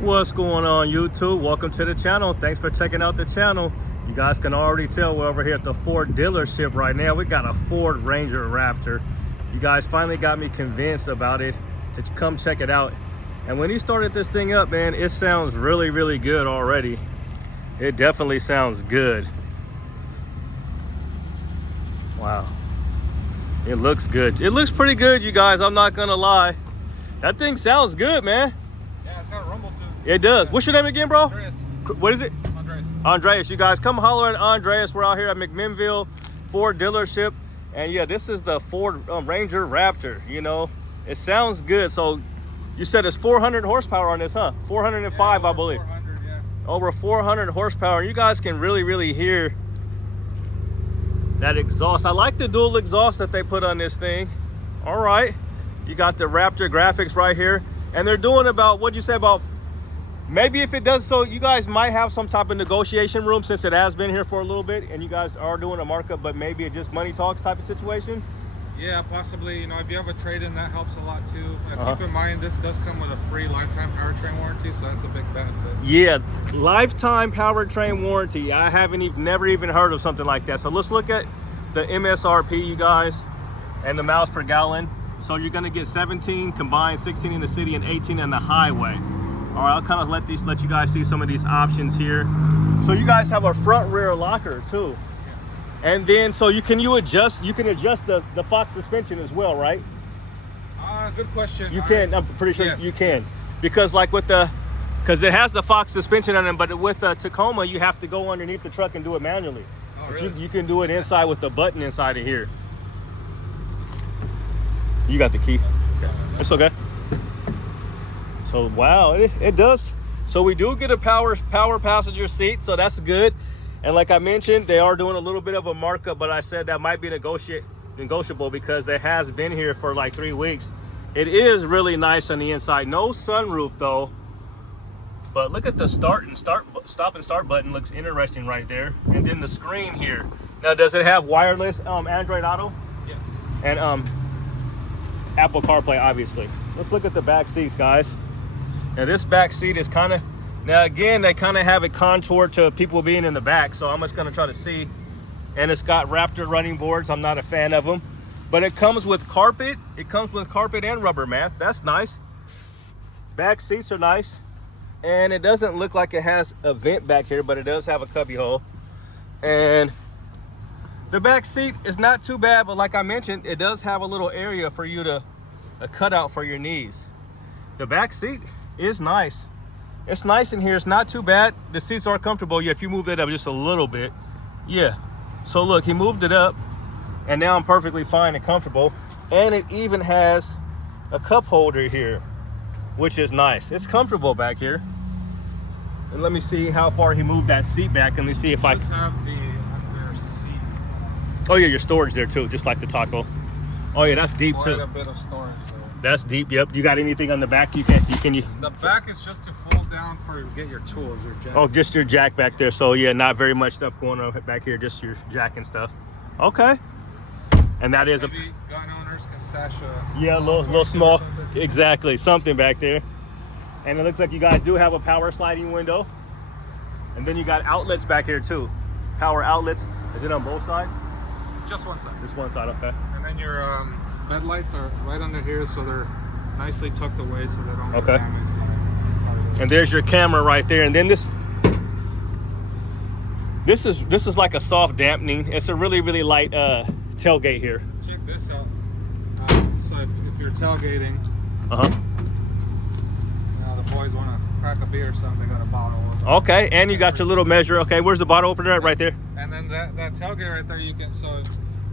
What's going on, YouTube? Welcome to the channel. Thanks for checking out the channel. You guys can already tell we're over here at the Ford dealership right now. We got a Ford Ranger Raptor. You guys finally got me convinced about it to come check it out. And when he started this thing up, man, it sounds really, really good already. It definitely sounds good. Wow. It looks good. It looks pretty good, you guys. I'm not gonna lie. That thing sounds good, man. Yeah, it's got a rumble too. It does. What's your name again, bro? Andreas. What is it? Andreas. Andreas. You guys come holler at Andreas. We're out here at McMinnville Ford dealership. And yeah, this is the Ford Ranger Raptor. You know, it sounds good. So you said it's 400 horsepower on this, huh? 405, I believe. 400, yeah. Over 400 horsepower. You guys can really, really hear that exhaust. I like the dual exhaust that they put on this thing. All right. You got the Raptor graphics right here. And they're doing about, what'd you say, about, maybe if it does, so you guys might have some type of negotiation room since it has been here for a little bit and you guys are doing a markup, but maybe it just money talks type of situation. Yeah, possibly. You know, if you have a trade-in, that helps a lot too. Keep in mind, this does come with a free lifetime powertrain warranty, so that's a big benefit. Yeah, lifetime powertrain warranty. I haven't never even heard of something like that. So let's look at the MSRP, you guys, and the miles per gallon. So you're gonna get 17 combined, 16 in the city and 18 in the highway. All right, I'll kind of let you guys see some of these options here. So you guys have a front rear locker too. And then, so you can adjust the Fox suspension as well, right? Good question. You can, I'm pretty sure yes, you can. yes. Because like because it has the Fox suspension on it, but with the Tacoma, you have to go underneath the truck and do it manually. Oh, but really? you can do it inside with the button inside of here. You got the key. Okay. It's okay. So wow, it does. So we do get a power passenger seat, so that's good. And like I mentioned, they are doing a little bit of a markup, but I said that might be negotiable because it has been here for like 3 weeks. It is really nice on the inside. No sunroof though. But look at the stop and start button, looks interesting right there. And then the screen here. Now, does it have wireless Android Auto? Yes. And Apple CarPlay, obviously. Let's look at the back seats, guys. Now this back seat is kind of, now again, they kind of have it contoured to people being in the back, so I'm just going to try to see. And it's got Raptor running boards. I'm not a fan of them, but it comes with carpet. It comes with carpet and rubber mats. That's nice. Back seats are nice, and it doesn't look like it has a vent back here, but it does have a cubby hole. And the back seat is not too bad, but like I mentioned, it does have a little area for you to, a cutout for your knees. The back seat is nice. It's nice in here. It's not too bad. The seats are comfortable. Yeah, if you move it up just a little bit. Yeah. So look, he moved it up, and now I'm perfectly fine and comfortable. And it even has a cup holder here, which is nice. It's comfortable back here. And let me see how far he moved that seat back. Let me see if I Let's have the under seat. Oh yeah, your storage there too, just like the Taco. Oh yeah, that's deep Quite too. a bit of storage. So. That's deep. Yep. You got anything on the back? You. The back is just to fold down for get your tools, your jack. Oh, just your jack back there. So yeah, not very much stuff going on back here. Just your jack and stuff. Okay. And that is Maybe gun owners can stash a little small, exactly, something back there. And it looks like you guys do have a power sliding window. And then you got outlets back here too. Power outlets. Is it on both sides? Just one side. Just one side. Okay. And then your bed lights are right under here, so they're nicely tucked away so they don't get Okay. damaged. And there's your camera right there. And then this is like a soft dampening. It's a really, really light tailgate here. Check this out. So if you're tailgating, the boys want to crack a beer or something, they got a bottle opener. Okay, and you got your little measure. Okay, where's the bottle opener at? Right there. And then that tailgate right there, you can, so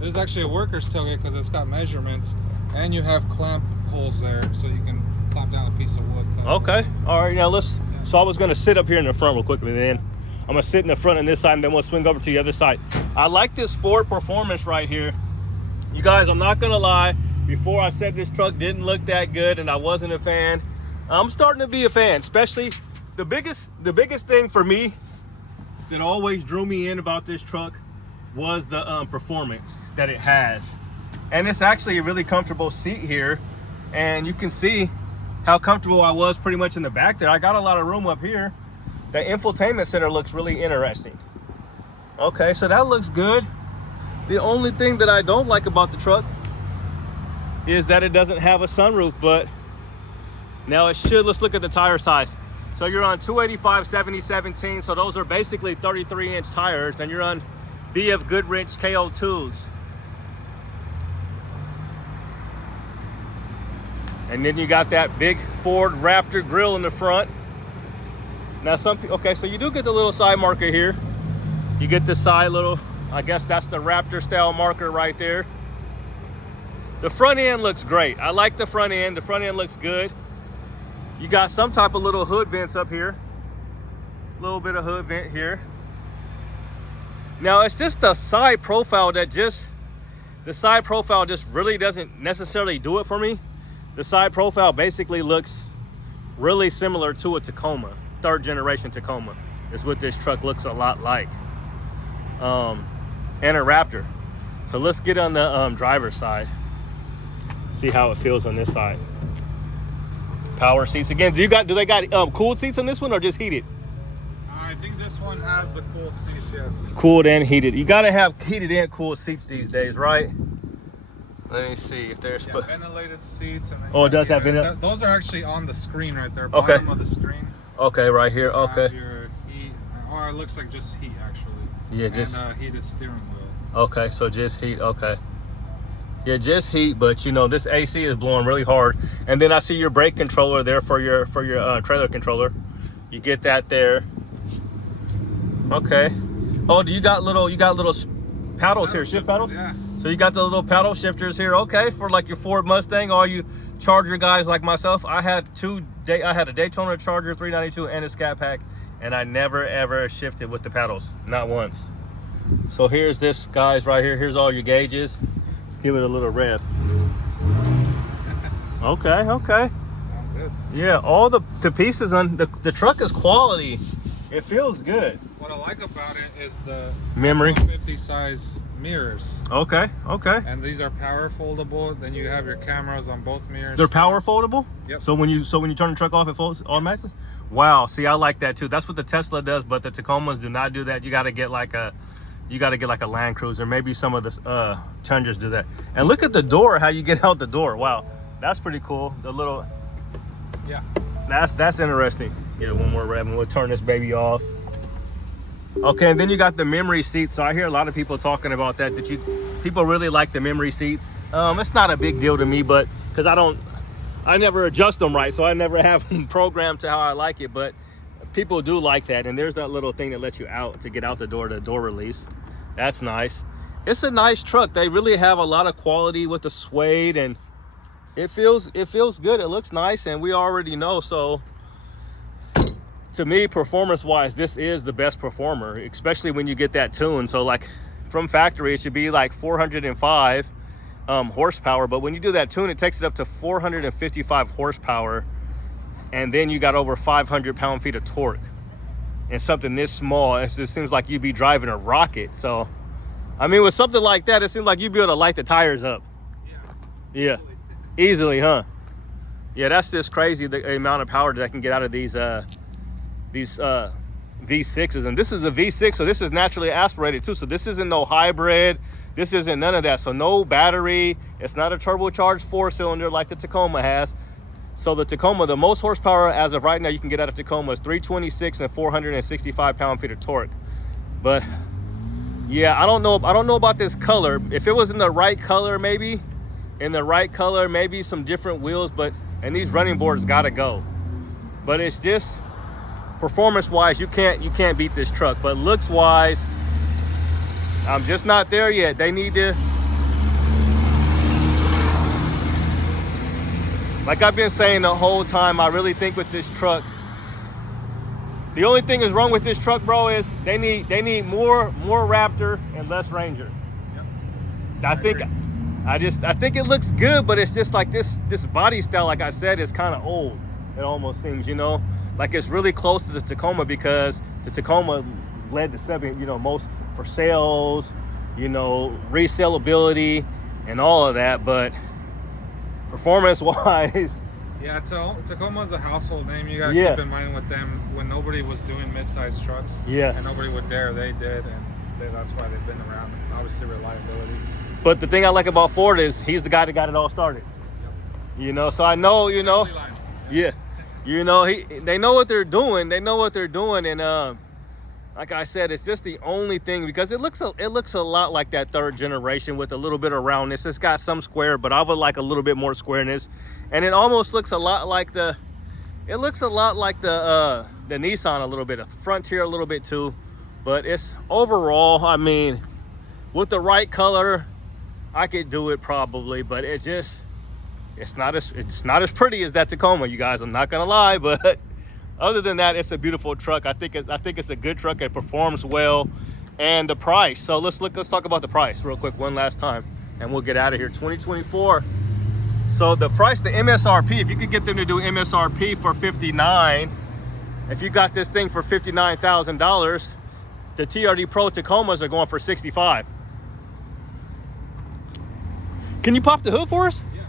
this is actually a worker's tailgate because it's got measurements, and you have clamp holes there so you can clamp down a piece of wood. Okay, all right, now so I was gonna sit up here in the front real quickly, then I'm gonna sit in the front on this side, and then we'll swing over to the other side. I like this Ford Performance right here. You guys, I'm not gonna lie, before I said this truck didn't look that good and I wasn't a fan. I'm starting to be a fan, especially the biggest thing for me that always drew me in about this truck was the performance that it has. And it's actually a really comfortable seat here, and you can see how comfortable I was pretty much in the back there. I got a lot of room up here. The infotainment center looks really interesting. Okay, so that looks good. The only thing that I don't like about the truck is that it doesn't have a sunroof, but now it should. Let's look at the tire size. So you're on 285 70/17, so those are basically 33-inch tires, and you're on BF Goodrich KO2s. And then you got that big Ford Raptor grille in the front. Now okay, so you do get the little side marker here. You get the side little, I guess that's the Raptor style marker right there. The front end looks great. I like the front end. The front end looks good. You got some type of little hood vents up here. A little bit of hood vent here. Now it's just the side profile that just really doesn't necessarily do it for me. The side profile basically looks really similar to a Tacoma, 3rd generation Tacoma. Is what this truck looks a lot like. And a Raptor. So let's get on the driver's side. See how it feels on this side. Power seats again. Do they got cooled seats on this one or just heated? I think this one has the cooled seats, yes. Cooled and heated. You gotta have heated and cooled seats these days, right? Let me see if there's ventilated seats. And oh, it does have ventilated. Those are actually on the screen right there. Okay. Bottom of the screen. Okay, right here. Okay. Your heat, or it looks like just heat actually. Yeah, just heated steering wheel. Okay, so just heat. Okay. Yeah, just heat, but you know this AC is blowing really hard. And then I see your brake controller there for your trailer controller. You get that there. Okay. Oh, you got little paddles here, shift paddles? Yeah. So you got the little paddle shifters here. Okay, for like your Ford Mustang, all you Charger guys like myself. I had a Daytona Charger 392 and a Scat Pack, and I never ever shifted with the paddles, not once. So here's this, guys, right here. Here's all your gauges. Give it a little rev. Okay. Sounds good. Yeah, all the pieces on the truck is quality. It feels good. What I like about it is the memory 50 size mirrors. Okay. And these are power foldable. Then you have your cameras on both mirrors. They're power foldable? Yep. So when you turn the truck off, it folds automatically? Yes. Wow. See, I like that too. That's what the Tesla does, but the Tacomas do not do that. You got to get like a Land Cruiser. Maybe some of the Tundras do that. And look at the door, how you get out the door. Wow, that's pretty cool. The little, yeah, that's interesting. Yeah, one more rev and we'll turn this baby off. Okay, and then you got the memory seats. So I hear a lot of people talking about that people really like the memory seats. It's not a big deal to me, but because I never adjust them right, so I never have them programmed to how I like it, but people do like that. And there's that little thing that lets you out to get out the door release. That's nice. It's a nice truck. They really have a lot of quality with the suede, and it feels good. It looks nice, and we already know. So to me, performance wise, this is the best performer, especially when you get that tune. So like from factory, it should be like 405 horsepower, but when you do that tune, it takes it up to 455 horsepower. And then you got over 500 pound-feet of torque. And something this small, it just seems like you'd be driving a rocket. So, I mean, with something like that, it seems like you'd be able to light the tires up. Yeah. Easily, huh? Yeah, that's just crazy, the amount of power that I can get out of these V6s. And this is a V6, so this is naturally aspirated too. So this isn't no hybrid. This isn't none of that. So no battery. It's not a turbocharged 4-cylinder like the Tacoma has. So the Tacoma, the most horsepower as of right now you can get out of Tacoma is 326 and 465 pound-feet of torque. But yeah, I don't know about this color. If it was in the right color, maybe some different wheels, and these running boards gotta go. But it's just performance-wise, you can't beat this truck. But looks-wise, I'm just not there yet. They need to. Like I've been saying the whole time, I really think with this truck, the only thing is wrong with this truck, bro, is they need more Raptor and less Ranger. Yep. I think it looks good, but it's just like this body style, like I said, is kind of old. It almost seems, like it's really close to the Tacoma, because the Tacoma is led to 7, most for sales, resellability and all of that, but performance wise, Yeah, Tacoma's a household name. You gotta Yeah. keep in mind with them when nobody was doing mid-sized trucks. Yeah. And nobody would dare. They did, and that's why they've been around. Obviously, reliability. But the thing I like about Ford is he's the guy that got it all started. Yep. You know, so I know, you know, Assembly line. yeah, you know, they know what they're doing. They know what they're doing, and like I said, it's just the only thing because it looks a lot like that third generation with a little bit of roundness. It's got some square, but I would like a little bit more squareness, and it almost looks a lot like the Nissan a little bit, the Frontier a little bit too. But it's overall, I mean, with the right color, I could do it probably, but it's not as pretty as that Tacoma, you guys. I'm not gonna lie, but other than that, it's a beautiful truck. I think it's a good truck. It performs well, and the price. So let's talk about the price real quick one last time, and we'll get out of here. 2024. So the price, the MSRP, if you could get them to do MSRP for $59, if you got this thing for $59,000, the TRD Pro Tacomas are going for $65. Can you pop the hood for us? Yeah.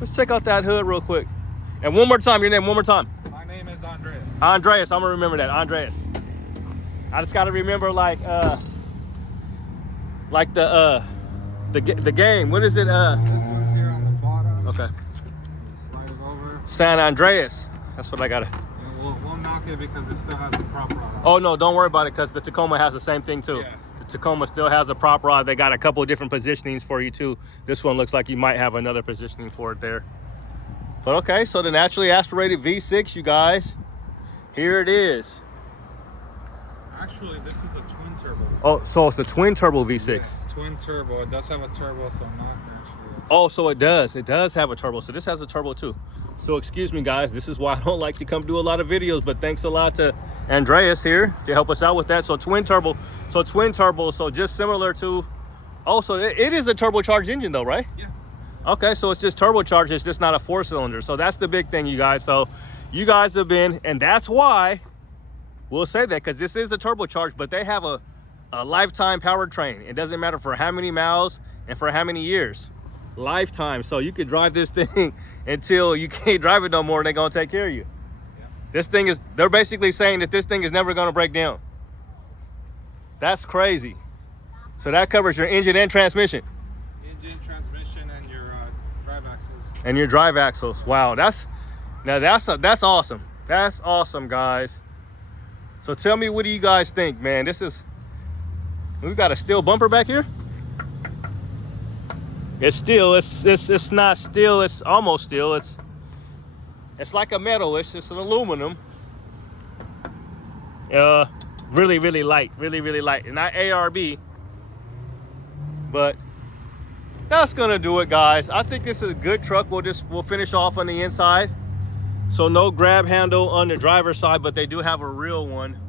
Let's check out that hood real quick. And one more time, your name one more time. My name is Andreas. Andreas, I'm gonna remember that, Andreas. I just gotta remember like the game. What is it? This one's here on the bottom. Okay. Slide it over. San Andreas. That's what I gotta. And we'll knock it because it still has the prop rod on. Oh no, don't worry about it because the Tacoma has the same thing too. Yeah. The Tacoma still has the prop rod. They got a couple of different positionings for you too. This one looks like you might have another positioning for it there. But okay, so the naturally aspirated V6, you guys. Here it is. Actually, this is a twin turbo. Oh, so it's a twin turbo V6. Yes, twin turbo. It does have a turbo, so I'm not gonna show it. Oh, so it does. It does have a turbo. So this has a turbo too. So excuse me, guys. This is why I don't like to come do a lot of videos. But thanks a lot to Andreas here to help us out with that. So twin turbo. So twin turbo. So just similar to. Oh, so it is a turbocharged engine though, right? Yeah. Okay, so it's just turbocharged. It's just not a 4-cylinder. So that's the big thing, you guys. So you guys have been, and that's why we'll say that because this is a turbocharged, but they have a lifetime powertrain. It doesn't matter for how many miles and for how many years. Lifetime. So you could drive this thing until you can't drive it no more and they're gonna take care of you. Yeah. This thing is, they're basically saying that this thing is never gonna break down. That's crazy. So that covers your engine and transmission. Engine, transmission, and your drive axles. And your drive axles. Wow, that's awesome. That's awesome, guys. So tell me, what do you guys think, man? We've got a steel bumper back here. It's steel. It's not steel. It's almost steel. It's like a metal. It's just an aluminum. Really, really light. Really, really light. And not ARB. But that's gonna do it, guys. I think this is a good truck. We'll finish off on the inside. So no grab handle on the driver's side, but they do have a real one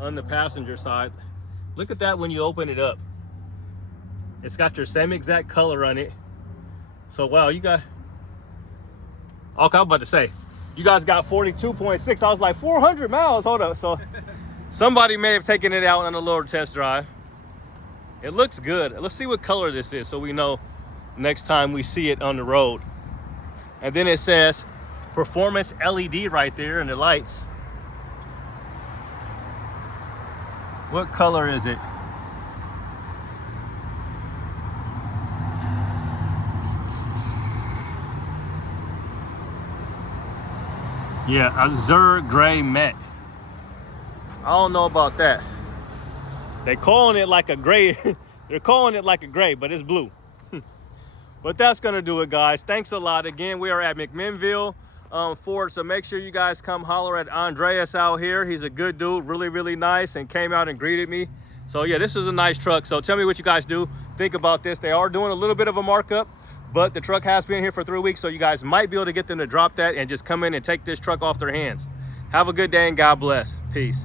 on the passenger side. Look at that when you open it up. It's got your same exact color on it. So wow, you got, okay, I'm about to say, you guys got 42.6. I was like 400 miles, hold up. So somebody may have taken it out on a little test drive. It looks good. Let's see what color this is so we know next time we see it on the road. And then it says performance LED right there in the lights. What color is it? Yeah, Azure Gray Matte. I don't know about that. They're calling it like a gray. They're calling it like a gray, but it's blue. But that's gonna do it, guys. Thanks a lot. Again, we are at McMinnville Ford, so make sure you guys come holler at Andreas out here. He's a good dude, really, really nice, and came out and greeted me. So yeah, this is a nice truck. So tell me what you guys do. Think about this. They are doing a little bit of a markup, but the truck has been here for 3 weeks, so you guys might be able to get them to drop that and just come in and take this truck off their hands. Have a good day and God bless. Peace.